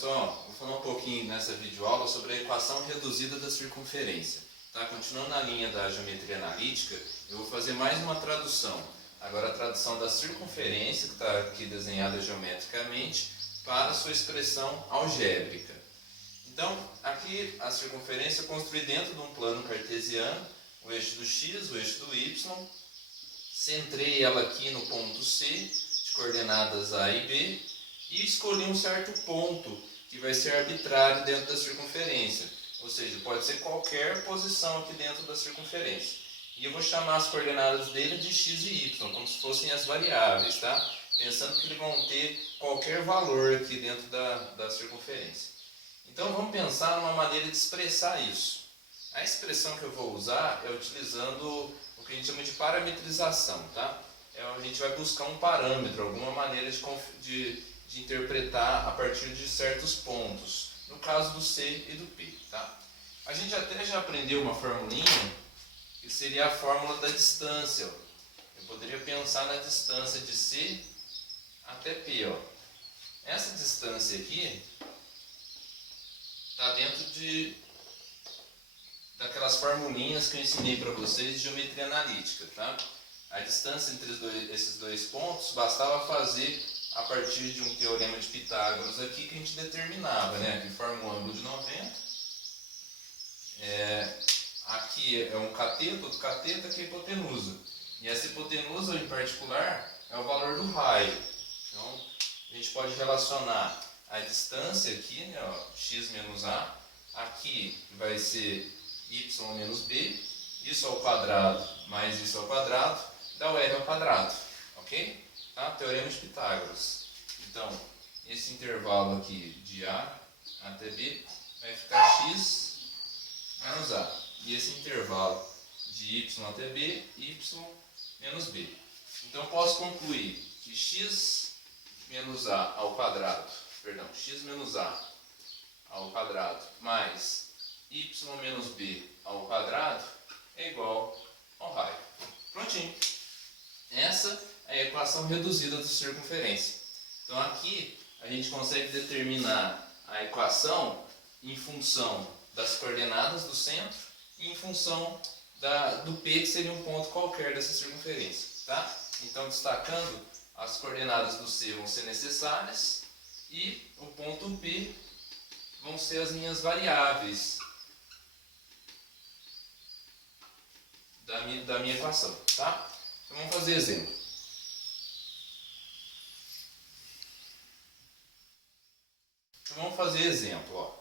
pessoal, vou falar um pouquinho nessa videoaula sobre a equação reduzida da circunferência. Tá? Continuando na linha da geometria analítica, eu vou fazer mais uma tradução. Agora a tradução da circunferência, que está aqui desenhada geometricamente, para a sua expressão algébrica. Então, aqui a circunferência é construída dentro de um plano cartesiano, o eixo do x, o eixo do y. Centrei ela aqui no ponto C, de coordenadas A e B, e escolhi um certo ponto que vai ser arbitrário dentro da circunferência, ou seja, pode ser qualquer posição aqui dentro da circunferência. E eu vou chamar as coordenadas dele de x e y, como se fossem as variáveis, tá? Pensando que eles vão ter qualquer valor aqui dentro da circunferência. Então vamos pensar numa maneira de expressar isso. A expressão que eu vou usar é utilizando o que a gente chama de parametrização, tá? A gente vai buscar um parâmetro, alguma maneira de interpretar a partir de certos pontos, no caso do C e do P. Tá? A gente até já aprendeu uma formulinha, que seria a fórmula da distância. Ó. Eu poderia pensar na distância de C até P. Ó. Essa distância aqui está dentro daquelas formulinhas que eu ensinei para vocês de geometria analítica. Tá? A distância entre esses dois pontos bastava fazer a partir de um teorema de Pitágoras aqui que a gente determinava, né? Aqui forma um ângulo de 90. Aqui é um cateto, outro cateto, aqui é hipotenusa. E essa hipotenusa, em particular, é o valor do raio. Então, a gente pode relacionar a distância aqui, né, ó, x menos a, aqui vai ser y menos b, isso ao quadrado mais isso ao quadrado, dá o r ao quadrado, ok? Tá? Teorema de Pitágoras. Então, esse intervalo aqui de a até b vai ficar x menos a. E esse intervalo de y até b, y menos b. Então, posso concluir que x menos a ao quadrado, x menos a ao quadrado mais y menos b ao quadrado é igual ao raio. Prontinho. Essa é a equação reduzida da circunferência. Então aqui a gente consegue determinar a equação em função das coordenadas do centro e em função do P, que seria um ponto qualquer dessa circunferência. Tá? Então, destacando, as coordenadas do C vão ser necessárias e o ponto P vão ser as minhas variáveis da minha equação. Tá? Então vamos fazer exemplo. Então vamos fazer exemplo. Ó.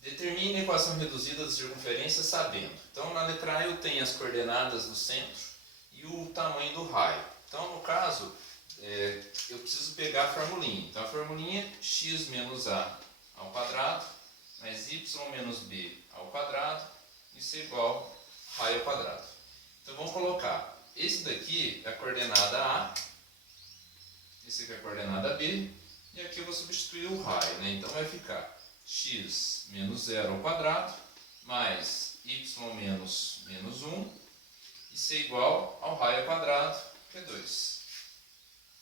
Determine a equação reduzida da circunferência sabendo. Então na letra A eu tenho as coordenadas do centro e o tamanho do raio. Então no caso eu preciso pegar a formulinha. Então a formulinha é x menos a ao quadrado mais y menos b ao quadrado, isso é igual a raio ao quadrado. Então vamos colocar. Esse daqui é a coordenada A, esse aqui é a coordenada B, e aqui eu vou substituir o raio, né? Então vai ficar x menos 0 ao quadrado, mais y menos 1, isso é igual ao raio ao quadrado, que é 2.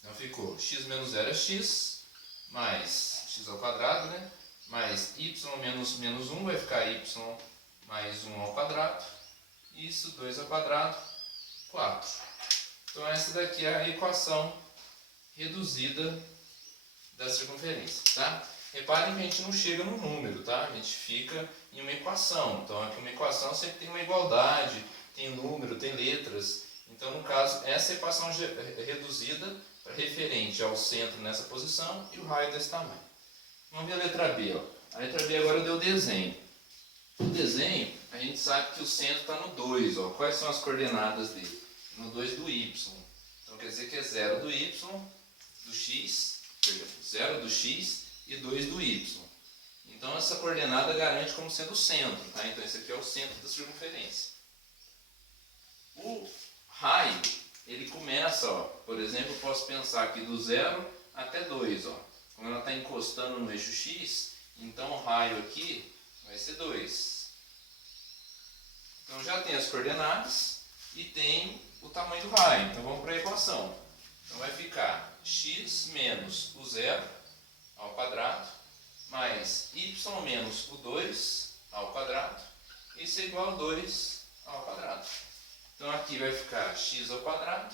Então ficou x menos 0 é x, mais x ao quadrado, né? Mais y menos 1 vai ficar y mais 1 ao quadrado, isso 2 ao quadrado, 4. Então essa daqui é a equação reduzida da circunferência, tá? Reparem que a gente não chega no número, tá? A gente fica em uma equação. Então aqui uma equação sempre tem uma igualdade, tem número, tem letras. Então no caso, essa é a equação reduzida referente ao centro nessa posição e o raio desse tamanho. Vamos ver a letra B. Ó. A letra B agora deu desenho. O desenho, a gente sabe que o centro está no 2. Ó. Quais são as coordenadas dele? No 2 do y. Então quer dizer que é 0 do y, do x, perdão, 0 do x e 2 do y. Então essa coordenada garante como sendo o centro. Tá? Então esse aqui é o centro da circunferência. O raio, ele começa, ó, por exemplo, eu posso pensar aqui do 0 até 2. Ó. Como ela está encostando no eixo x, então o raio aqui vai ser 2. Então já tem as coordenadas e tem o tamanho do raio. Então vamos para a equação. Então vai ficar x menos o 0 ao quadrado mais menos o 2 ao quadrado. Isso é igual a 2 ao quadrado. Então aqui vai ficar x ao quadrado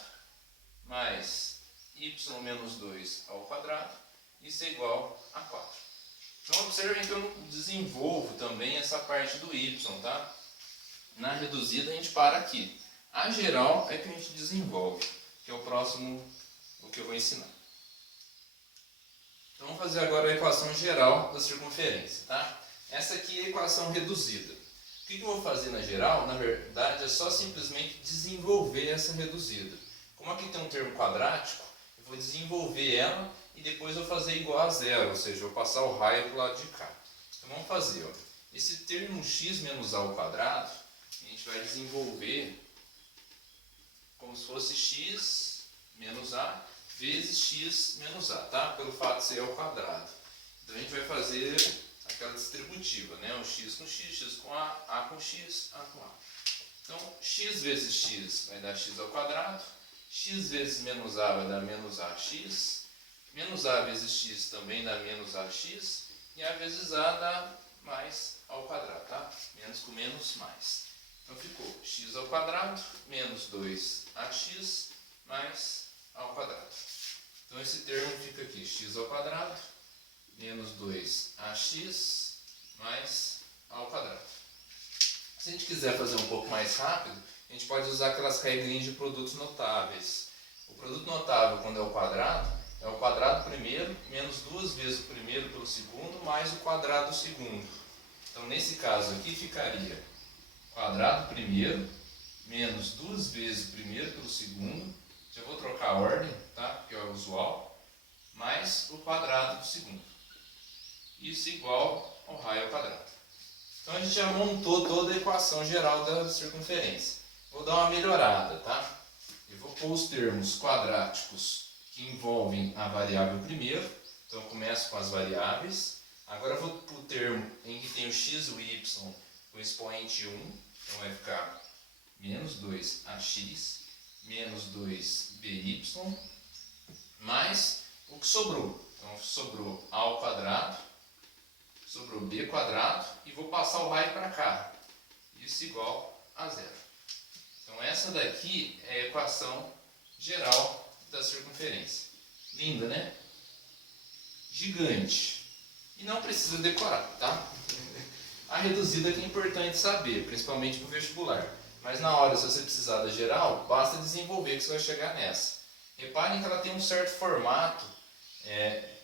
mais y menos 2 ao quadrado. Isso é igual a 4. Então observem que eu não desenvolvo também essa parte do y, tá? Na reduzida a gente para aqui. A geral é que a gente desenvolve, que é o próximo, o que eu vou ensinar. Então vamos fazer agora a equação geral da circunferência, tá? Essa aqui é a equação reduzida. O que eu vou fazer na geral? Na verdade é só simplesmente desenvolver essa reduzida. Como aqui tem um termo quadrático, eu vou desenvolver ela e depois eu vou fazer igual a zero, ou seja, eu vou passar o raio para o lado de cá. Então vamos fazer, ó. Esse termo x menos a ao quadrado, a gente vai desenvolver como se fosse x menos a vezes x menos a, tá? Pelo fato de ser ao quadrado. Então a gente vai fazer aquela distributiva, né? O x com a com x, a com a. Então x vezes x vai dar x ao quadrado, x vezes menos a vai dar menos ax, menos a vezes x também dá menos ax, e a vezes a dá mais ao quadrado, tá? Menos com menos, mais. Então ficou x ao quadrado menos 2ax mais ao quadrado. Então esse termo fica aqui, x ao quadrado menos 2ax mais ao quadrado. Se a gente quiser fazer um pouco mais rápido, a gente pode usar aquelas regrinhas de produtos notáveis. O produto notável, quando é o quadrado primeiro menos 2 vezes o primeiro pelo segundo mais o quadrado do segundo. Então nesse caso aqui ficaria quadrado primeiro menos 2 vezes o primeiro pelo segundo. Já vou trocar a ordem, tá? Porque é o usual. Mais o quadrado do segundo. Isso igual ao raio ao quadrado. Então a gente já montou toda a equação geral da circunferência. Vou dar uma melhorada, tá? Eu vou pôr os termos quadráticos que envolvem a variável primeiro. Então eu começo com as variáveis. Agora eu vou para o termo em que tem o x e o y com expoente 1. Então vai ficar menos 2ax menos 2by mais o que sobrou. Então sobrou a ao quadrado, sobrou b quadrado e vou passar o raio para cá. Isso igual a zero. Então essa daqui é a equação geral da circunferência. Linda, né? Gigante. E não precisa decorar, tá? A reduzida que é importante saber, principalmente para o vestibular. Mas na hora, se você precisar da geral, basta desenvolver que você vai chegar nessa. Reparem que ela tem um certo formato,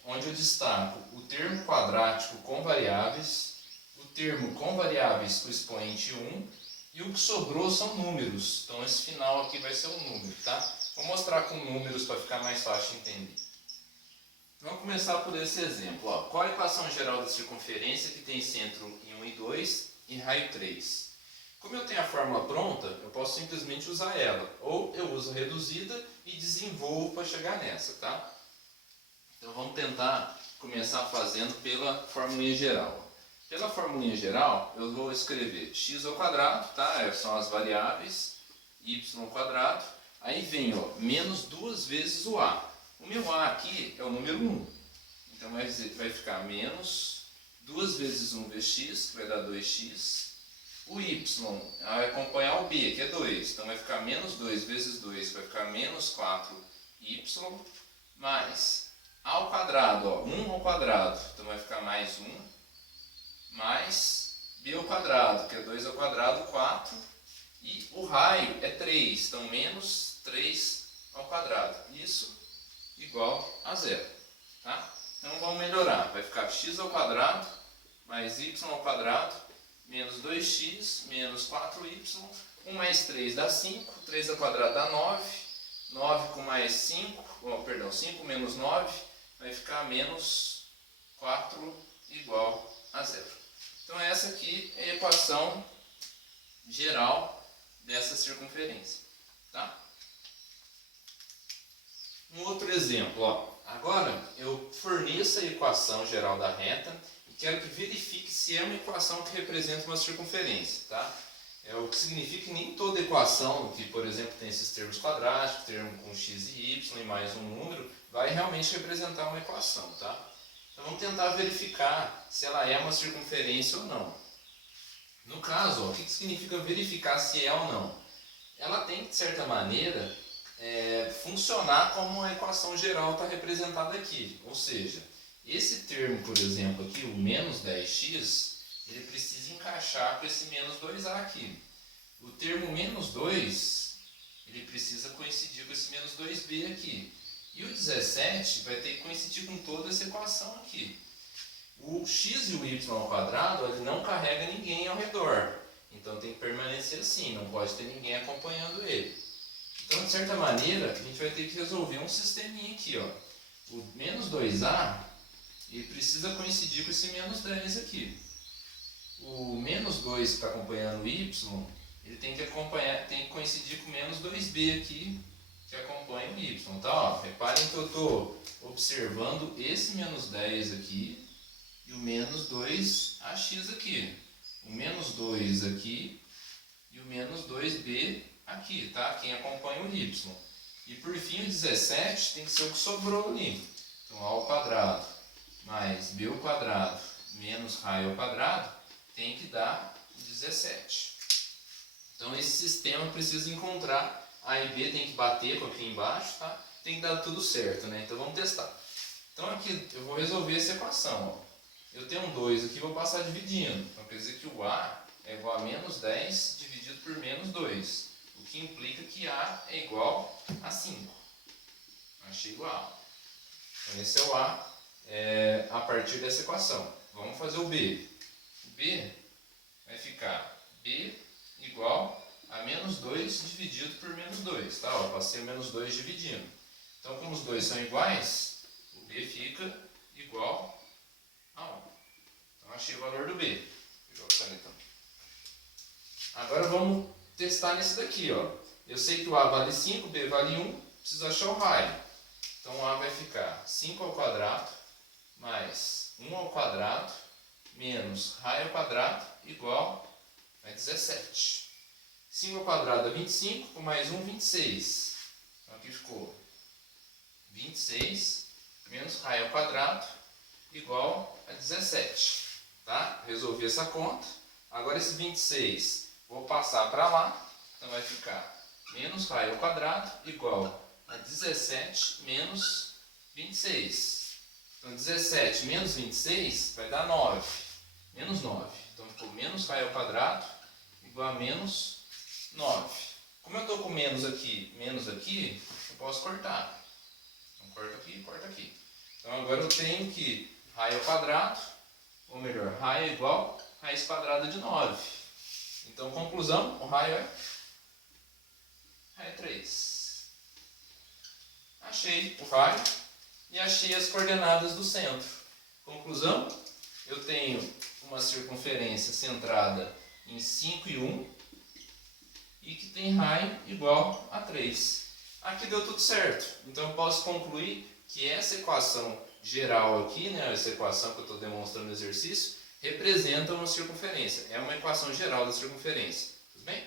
onde eu destaco o termo quadrático com variáveis, o termo com variáveis com expoente 1, e o que sobrou são números. Então esse final aqui vai ser um número, tá? Vou mostrar com números para ficar mais fácil de entender. Vamos começar por esse exemplo. Ó. Qual a equação geral da circunferência que tem centro em 1 e 2 e raio 3? Como eu tenho a fórmula pronta, eu posso simplesmente usar ela. Ou eu uso a reduzida e desenvolvo para chegar nessa, tá? Então vamos tentar começar fazendo pela formulinha geral. Pela formulinha geral, eu vou escrever x ao quadrado, tá? São as variáveis, y ao quadrado. Aí vem, ó, menos 2 vezes o a. O meu a aqui é o número 1. Então vai ficar menos 2 vezes 1 vezes x, que vai dar 2x. O y vai acompanhar o b, que é 2. Então vai ficar menos 2 vezes 2, que vai ficar menos 4y. Mais a ao quadrado, ó, 1 ao quadrado. Então vai ficar mais 1. Mais b ao quadrado, que é 2 ao quadrado, 4. E o raio é 3. Então menos 3 ao quadrado. Isso igual a zero, tá? Então vamos melhorar, vai ficar x ao quadrado mais y ao quadrado menos 2x menos 4y, 1 mais 3 dá 5, 3 ao quadrado dá 9, 9 com mais 5, 5 menos 9 vai ficar menos 4 igual a zero. Então essa aqui é a equação geral dessa circunferência, tá? Um outro exemplo, ó. Agora eu forneço a equação geral da reta e quero que verifique se é uma equação que representa uma circunferência, tá? O que significa que nem toda equação que, por exemplo, tem esses termos quadráticos, termo com x e y e mais um número, vai realmente representar uma equação, tá? Então vamos tentar verificar se ela é uma circunferência ou não. No caso, ó, o que significa verificar se é ou não? Ela tem, de certa maneira, funcionar como a equação geral está representada aqui. Ou seja, esse termo, por exemplo, aqui, o menos 10x, ele precisa encaixar com esse menos 2a aqui. O termo menos 2, ele precisa coincidir com esse menos 2b aqui. E o 17 vai ter que coincidir com toda essa equação aqui. O x e o y ao quadrado, ele não carrega ninguém ao redor. Então tem que permanecer assim, não pode ter ninguém acompanhando ele. Então, de certa maneira, a gente vai ter que resolver um sisteminha aqui, ó. O menos 2a, ele precisa coincidir com esse menos 10 aqui. O menos 2 que está acompanhando o y, ele tem que coincidir com o menos 2b aqui, que acompanha o y. Então, ó, reparem que eu estou observando esse menos 10 aqui e o menos 2ax aqui. O menos 2 aqui e o menos 2b aqui, tá? Quem acompanha o y. E por fim o 17 tem que ser o que sobrou ali. Então a ao quadrado mais b ao quadrado menos raio ao quadrado tem que dar 17. Então esse sistema precisa encontrar a e b, tem que bater com aqui embaixo, tá? Tem que dar tudo certo, né? Então vamos testar. Então aqui eu vou resolver essa equação, ó. Eu tenho um 2 aqui, vou passar dividindo. Então quer dizer que o a é igual a menos 10 dividido por menos 2. O que implica que a é igual a 5. Achei igual. Então esse é o a a partir dessa equação. Vamos fazer o b. O b vai ficar b igual a menos 2 dividido por menos 2. Tá? Ó, passei o menos 2 dividindo. Então como os dois são iguais, o b fica igual a 1. Então achei o valor do b. Agora vamos testar nesse daqui, ó. Eu sei que o a vale 5, o b vale 1, preciso achar o raio. Então o a vai ficar 5 ao quadrado mais 1 ao quadrado menos raio ao quadrado igual a 17. 5 ao quadrado é 25, com mais 1, 26. Então aqui ficou 26 menos raio ao quadrado igual a 17. Tá? Resolvi essa conta. Agora esse 26 vou passar para lá. Então vai ficar menos raio ao quadrado igual a 17 menos 26. Então 17 menos 26 vai dar 9. Menos 9. Então ficou menos raio ao quadrado igual a menos 9. Como eu estou com menos aqui, eu posso cortar. Então corta aqui e corta aqui. Então agora eu tenho que raio ao quadrado, ou melhor, raio é igual a raiz quadrada de 9. Então, conclusão, o raio é 3. Achei o raio e achei as coordenadas do centro. Conclusão, eu tenho uma circunferência centrada em 5 e 1 e que tem raio igual a 3. Aqui deu tudo certo. Então, eu posso concluir que essa equação geral aqui, né, essa equação que eu estou demonstrando no exercício, representa uma circunferência. É uma equação geral da circunferência. Tudo bem?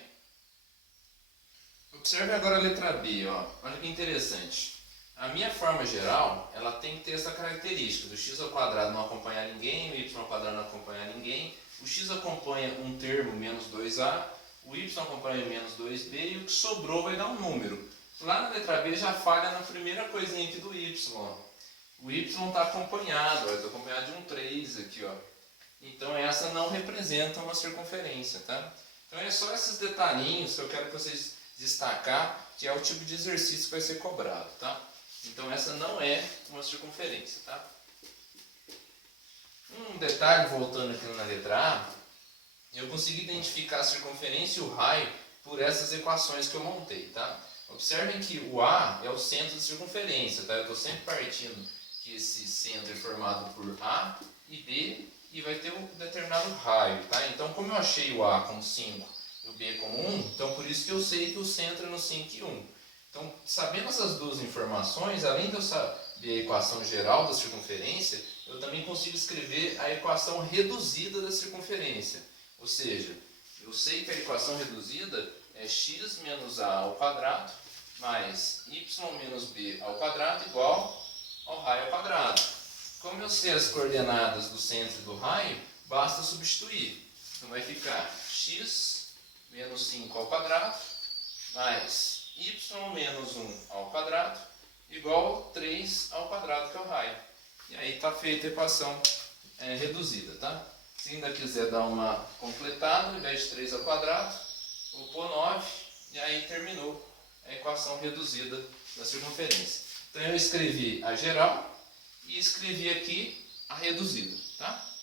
Observe agora a letra B. Ó. Olha que interessante. A minha forma geral, ela tem que ter essa característica do x ao quadrado não acompanhar ninguém, o y ao quadrado não acompanhar ninguém, o x acompanha um termo, menos 2a, o y acompanha menos 2b e o que sobrou vai dar um número. Lá na letra B já falha na primeira coisinha aqui do y. Ó. O y está acompanhado, está acompanhado de um 3 aqui, ó. Então essa não representa uma circunferência, tá? Então é só esses detalhinhos que eu quero que vocês destacar, que é o tipo de exercício que vai ser cobrado, tá? Então essa não é uma circunferência, tá? Um detalhe, voltando aqui na letra A, eu consigo identificar a circunferência e o raio por essas equações que eu montei, tá? Observem que o A é o centro de circunferência, tá? Eu estou sempre partindo que esse centro é formado por A e B e vai ter um determinado raio, tá? Então, como eu achei o A com 5 e o B com 1, então por isso que eu sei que o centro é no 5 e 1. Então, sabendo essas duas informações, além de eu saber a equação geral da circunferência, eu também consigo escrever a equação reduzida da circunferência. Ou seja, eu sei que a equação reduzida é x menos a ao quadrado mais y menos b ao quadrado igual ao raio ao quadrado. Como ser as coordenadas do centro e do raio, basta substituir. Então vai ficar x menos 5 ao quadrado mais y menos 1 ao quadrado igual a 3 ao quadrado, que é o raio. E aí está feita a equação reduzida, tá? Se ainda quiser dar uma completada, ao invés de 3 ao quadrado, vou pôr 9 e aí terminou a equação reduzida da circunferência. Então eu escrevi a geral e escrevi aqui a reduzida, tá?